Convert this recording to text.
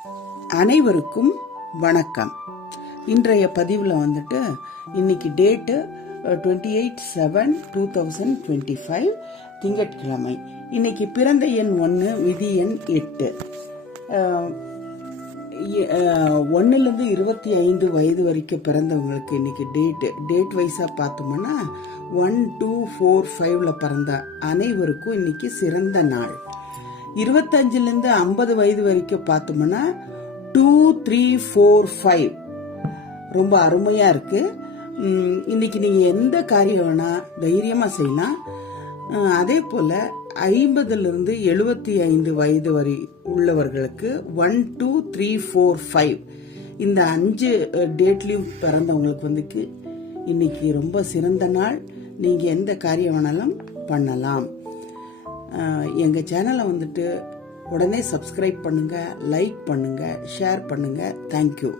அனைவருக்கும் வணக்கம். இன்றைய பதிவில் வந்துட்டு இன்னைக்கு டேட்டு 28/7/2025 திங்கட்கிழமை. இன்னைக்கு பிறந்த எண் 1, விதி எண் 8. 1லிருந்து 25 வயது வரைக்கும் பிறந்தவங்களுக்கு இன்னைக்கு டேட் வைஸா பார்த்தோம்னா 1, 2, 4, 5ல பிறந்த அனைவருக்கும் இன்னைக்கு சிறந்த நாள். 25லிருந்து 50 வயது வரைக்கும் பார்த்தோம்னா 2, 3, 4, 5 ரொம்ப அருமையா இருக்கு. இன்னைக்கு நீங்க எந்த காரியம் வேணா தைரியமா செய்யலாம். அதே போல 50லிருந்து 75 வயது வரை உள்ளவர்களுக்கு 1, 2, 3, 4, 5 இந்த 5 டேட்லயும் பிறந்தவங்களுக்கு வந்து இன்னைக்கு ரொம்ப சிறந்த நாள். நீங்க எந்த காரியம் வேணாலும் பண்ணலாம். எங்க சேனலை வந்துட்டு உடனே சப்ஸ்கிரைப் பண்ணுங்க, லைக் பண்ணுங்க, ஷேர் பண்ணுங்க. தேங்க்யூ.